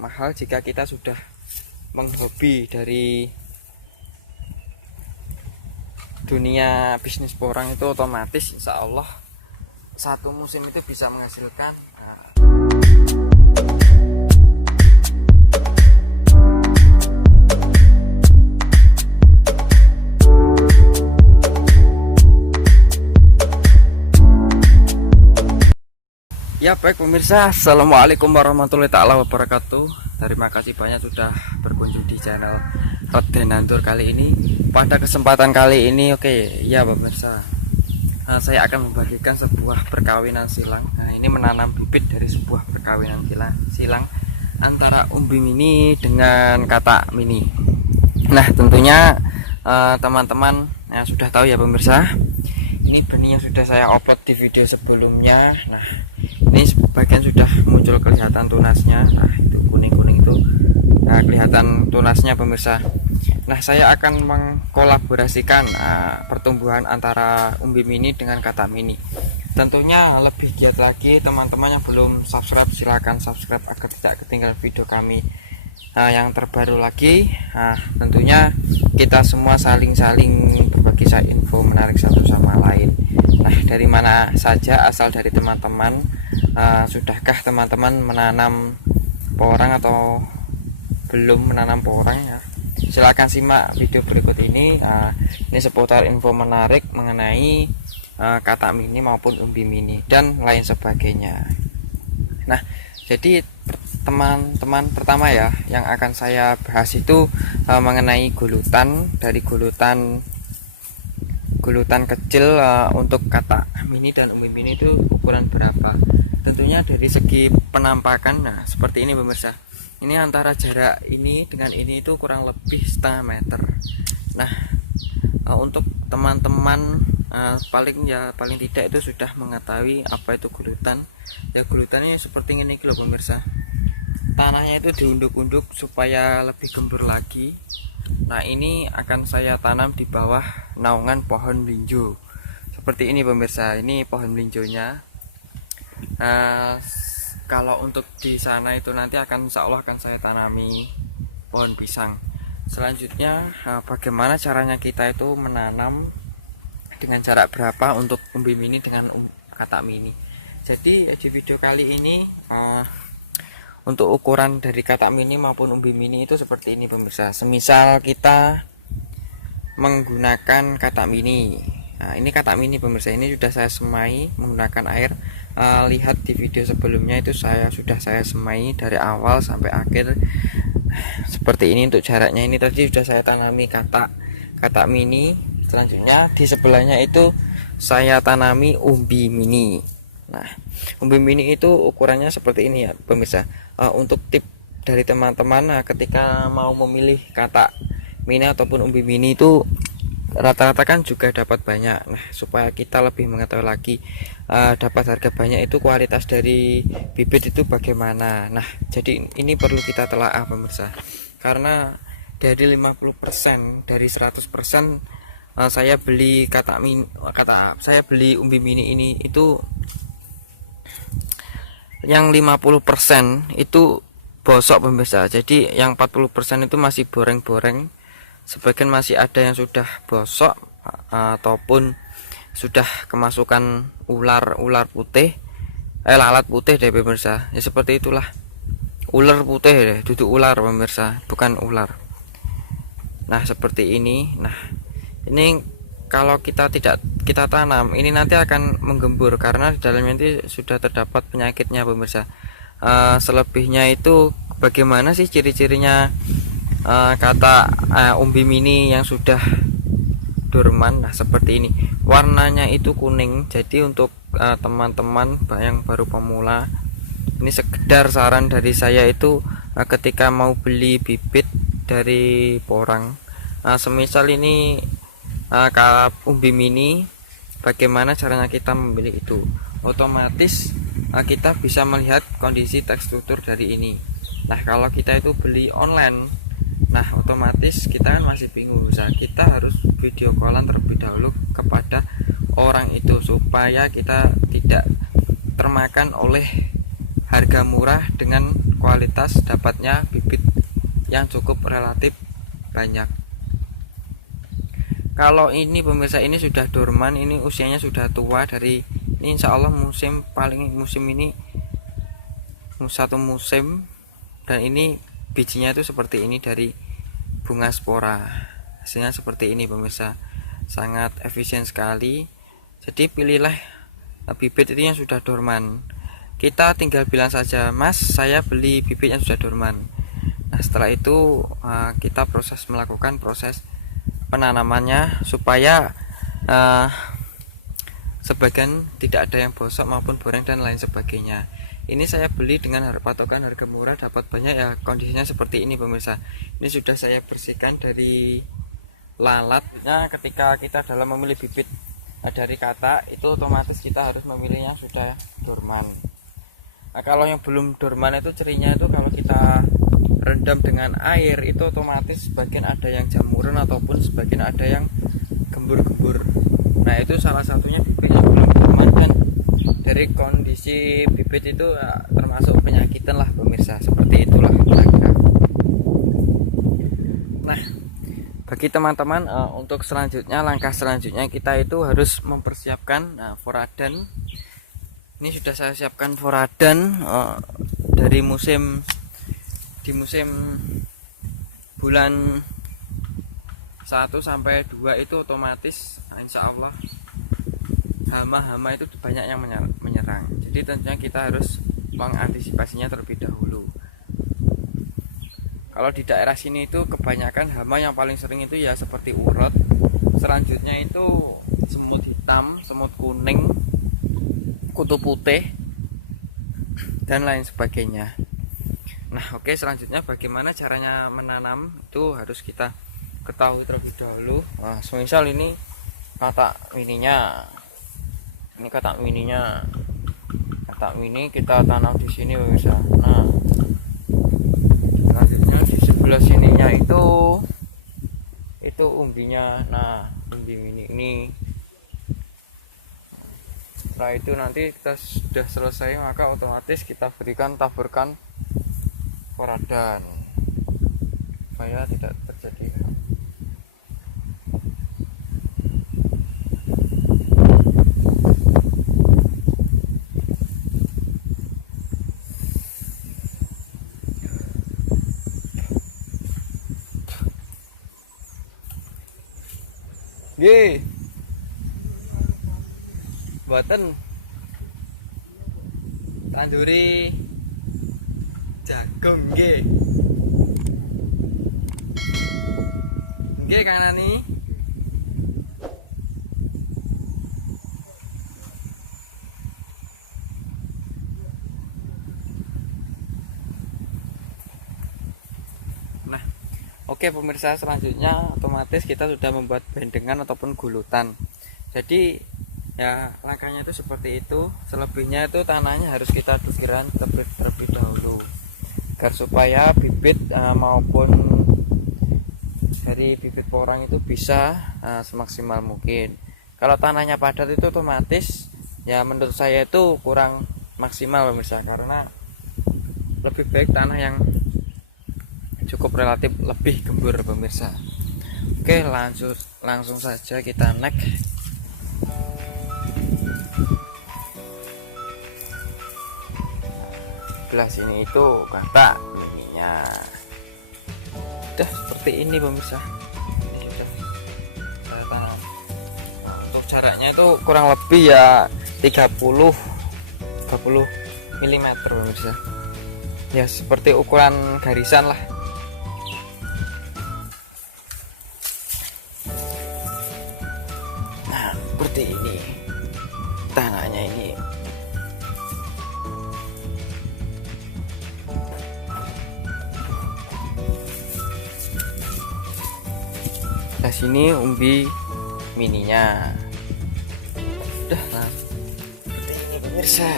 mahal jika kita sudah menghobi dari dunia bisnis porang itu otomatis insya Allah satu musim itu bisa menghasilkan ya. Baik pemirsa, assalamualaikum warahmatullahi taala wabarakatuh. Terima kasih banyak sudah berkunjung di channel Redenantur kali ini. Pada kesempatan kali ini ya pemirsa, saya akan membagikan sebuah perkawinan silang. Ini menanam bibit dari sebuah perkawinan silang antara umbi mini dengan katak mini. Nah tentunya teman-teman sudah tahu ya pemirsa, ini benih yang sudah saya upload di video sebelumnya. Nah ini sebagian sudah muncul kelihatan tunasnya. Nah itu kuning-kuning itu kelihatan tunasnya pemirsa. Nah saya akan mengkolaborasikan pertumbuhan antara umbi mini dengan katak mini. Tentunya lebih giat lagi teman-teman yang belum subscribe, silahkan subscribe agar tidak ketinggalan video kami yang terbaru lagi. Tentunya kita semua saling berbagi info menarik satu sama lain. Nah dari mana saja asal dari teman-teman, sudahkah teman-teman menanam porang atau belum menanam porang ya? Silahkan simak video berikut ini. Ini seputar info menarik mengenai katak mini maupun umbi mini dan lain sebagainya. Nah jadi teman-teman pertama ya yang akan saya bahas itu mengenai gulutan. Dari gulutan kecil untuk katak mini dan umbi mini itu ukuran berapa. Tentunya dari segi penampakan, nah seperti ini pemirsa. Ini antara jarak ini dengan ini itu kurang lebih setengah meter. Nah untuk teman-teman paling tidak itu sudah mengetahui apa itu gulutan. Ya gulutannya seperti ini loh pemirsa. Tanahnya itu diunduk-unduk supaya lebih gembur lagi. Nah ini akan saya tanam di bawah naungan pohon melinjo seperti ini pemirsa. Ini pohon melinjonya. Kalau untuk di sana itu nanti insya Allah akan saya tanami pohon pisang. Selanjutnya bagaimana caranya kita itu menanam, dengan jarak berapa untuk umbi mini dengan katak mini. Jadi di video kali ini untuk ukuran dari katak mini maupun umbi mini itu seperti ini pemirsa. Semisal kita menggunakan katak mini, nah ini katak mini pemirsa, ini sudah saya semai menggunakan air. Lihat di video sebelumnya itu sudah saya semai dari awal sampai akhir seperti ini. Untuk jaraknya ini tadi sudah saya tanami katak mini. Selanjutnya di sebelahnya itu saya tanami umbi mini. Nah umbi mini itu ukurannya seperti ini ya pemirsa. Untuk tip dari teman-teman ketika mau memilih katak mini ataupun umbi mini itu rata-rata kan juga dapat banyak. Nah supaya kita lebih mengetahui lagi dapat harga banyak itu kualitas dari bibit itu bagaimana. Nah jadi ini perlu kita telaah pemirsa, karena dari 50% dari 100% saya beli saya beli umbi mini ini itu yang 50% itu bosok pemirsa. Jadi yang 40% itu masih boreng-boreng. Sebagian masih ada yang sudah bosok ataupun sudah kemasukan ular putih, lalat putih deh pemirsa. Ya seperti itulah, ular putih deh, duduk ular pemirsa, bukan ular. Nah seperti ini. Nah ini kalau kita tidak kita tanam, ini nanti akan menggembur karena di dalamnya nanti sudah terdapat penyakitnya pemirsa. Selebihnya itu bagaimana sih ciri-cirinya katak umbi mini yang sudah dorman? Nah seperti ini, warnanya itu kuning. Jadi untuk teman-teman yang baru pemula, ini sekedar saran dari saya itu ketika mau beli bibit dari porang, semisal ini umbi mini, bagaimana caranya kita memilih itu? Otomatis kita bisa melihat kondisi tekstur dari ini. Nah kalau kita itu beli online, nah otomatis kita kan masih bingung, kita harus video callan terlebih dahulu kepada orang itu supaya kita tidak termakan oleh harga murah dengan kualitas dapatnya bibit yang cukup relatif banyak. Kalau ini pemirsa, ini sudah dorman, ini usianya sudah tua. Dari ini insya Allah musim ini satu musim, dan ini bijinya itu seperti ini dari bunga spora. Hasilnya seperti ini pemirsa, sangat efisien sekali. Jadi pilihlah bibit itu yang sudah dorman. Kita tinggal bilang saja, Mas, saya beli bibit yang sudah dorman. Nah, setelah itu kita melakukan proses penanamannya supaya sebagian tidak ada yang bosok maupun boreng dan lain sebagainya. Ini saya beli dengan patokan harga murah, dapat banyak ya. Kondisinya seperti ini pemirsa. Ini sudah saya bersihkan dari lalatnya. Ketika kita dalam memilih bibit dari kata itu, otomatis kita harus memilih yang sudah dorman. Nah, kalau yang belum dorman itu cirinya itu kalau kita rendam dengan air itu otomatis sebagian ada yang jamuran ataupun sebagian ada yang gembur-gembur. Nah, itu salah satunya bibit yang belum dorman, dan dari kondisi bibit itu termasuk penyakitan lah pemirsa. Seperti itulah kira-kira. Nah, bagi teman-teman untuk selanjutnya, langkah selanjutnya kita itu harus mempersiapkan foradan. Ini sudah saya siapkan foradan dari di musim bulan 1 sampai 2 itu otomatis insya Allah hama-hama itu banyak yang menyerang. Jadi tentunya kita harus mengantisipasinya terlebih dahulu. Kalau di daerah sini itu kebanyakan hama yang paling sering itu ya seperti uret. Selanjutnya itu semut hitam, semut kuning, kutu putih, dan lain sebagainya. Nah, oke, selanjutnya bagaimana caranya menanam itu harus kita ketahui terlebih dahulu. Nah, semisal ini katak mininya, katak mini kita tanam di sini pemirsa. Nah, selanjutnya di sebelah sininya itu umbinya. Nah, umbi mini ini. Setelah itu nanti kita sudah selesai, maka otomatis kita taburkan foradan supaya tidak terjadi. Nggih. Buatan tanduri jagung nggih. Nggih Kang Nani. Nah, oke pemirsa, selanjutnya otomatis kita sudah membuat bendengan ataupun gulutan. Jadi ya langkahnya itu seperti itu. Selebihnya itu tanahnya harus kita dukirkan terlebih dahulu agar supaya bibit maupun dari bibit porang itu bisa semaksimal mungkin. Kalau tanahnya padat itu otomatis ya menurut saya itu kurang maksimal pemirsa, karena lebih baik tanah yang cukup relatif lebih gembur pemirsa. Oke, langsung saja kita next. Sebelah sini itu katak mininya. Udah seperti ini pemirsa. Ini sudah saya tanam. Nah, untuk jaraknya itu kurang lebih ya 30 mm pemirsa. Ya seperti ukuran garisan lah. Nah, seperti ini tanahnya ini. Nah, sini umbi mininya. Udah, nah seperti ini pemirsa.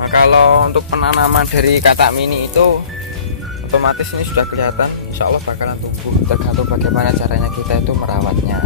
Nah, kalau untuk penanaman dari katak mini itu otomatis ini sudah kelihatan insya Allah bakalan tumbuh, tergantung bagaimana caranya kita itu merawatnya.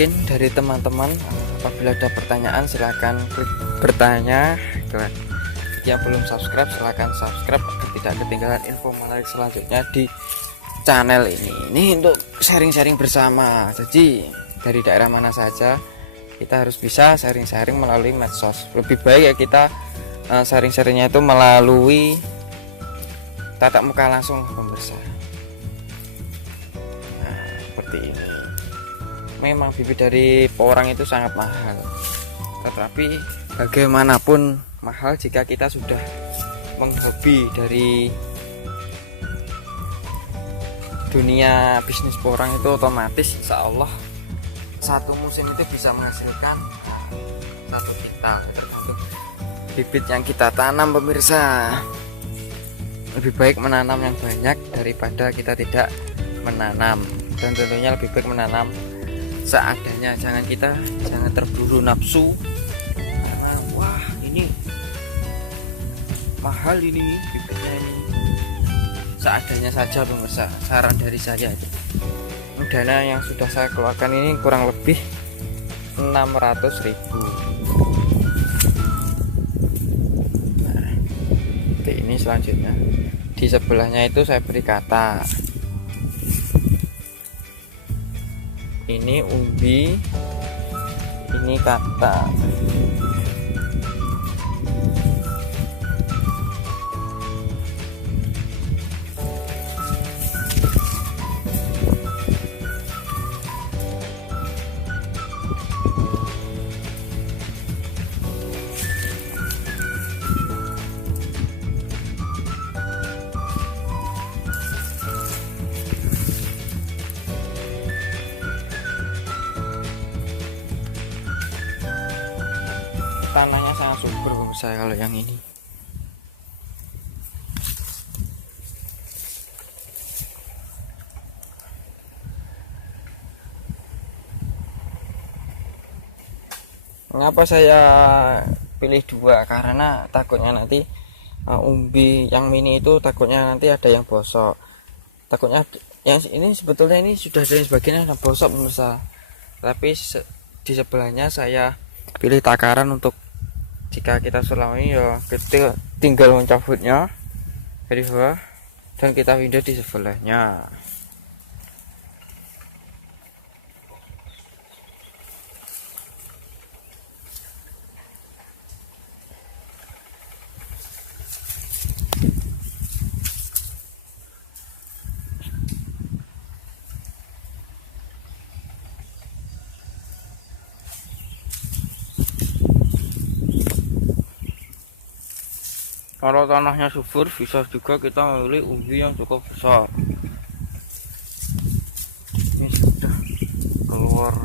Mungkin dari teman-teman apabila ada pertanyaan silahkan klik bertanya. Yang belum subscribe silahkan subscribe agar tidak ketinggalan info menarik selanjutnya di channel ini untuk sharing-sharing bersama. Jadi dari daerah mana saja kita harus bisa sharing-sharing melalui medsos. Lebih baik ya kita sharing-sharingnya itu melalui tatap muka langsung pemirsa. Nah, seperti ini. Memang bibit dari porang itu sangat mahal, tetapi bagaimanapun mahal jika kita sudah menghobi dari dunia bisnis porang itu otomatis insya Allah satu musim itu bisa menghasilkan 1 kintal, tergantung bibit yang kita tanam pemirsa. Lebih baik menanam yang banyak daripada kita tidak menanam, dan tentunya lebih baik menanam seadanya. Jangan terburu nafsu karena wah ini mahal ini bibitnya ini. Seadanya saja pemirsa, saran dari saya aja. Dana yang sudah saya keluarkan ini kurang lebih 600.000. Nah, seperti ini selanjutnya. Di sebelahnya itu saya beri kata. Ini umbi, ini kata. Tanahnya sangat subur pemirsa kalau yang ini. Mengapa saya pilih 2? Karena takutnya nanti umbi yang mini itu takutnya nanti ada yang bosok. Takutnya yang ini sebetulnya ini sudah ada yang sebagian yang bosok pemirsa. Tapi di sebelahnya saya pilih takaran untuk jika kita sulami ya kita tinggal mencabutnya dari bawah dan kita pindah di sebelahnya. Kalau tanahnya subur bisa juga kita memilih umbi yang cukup besar. Ini sudah keluar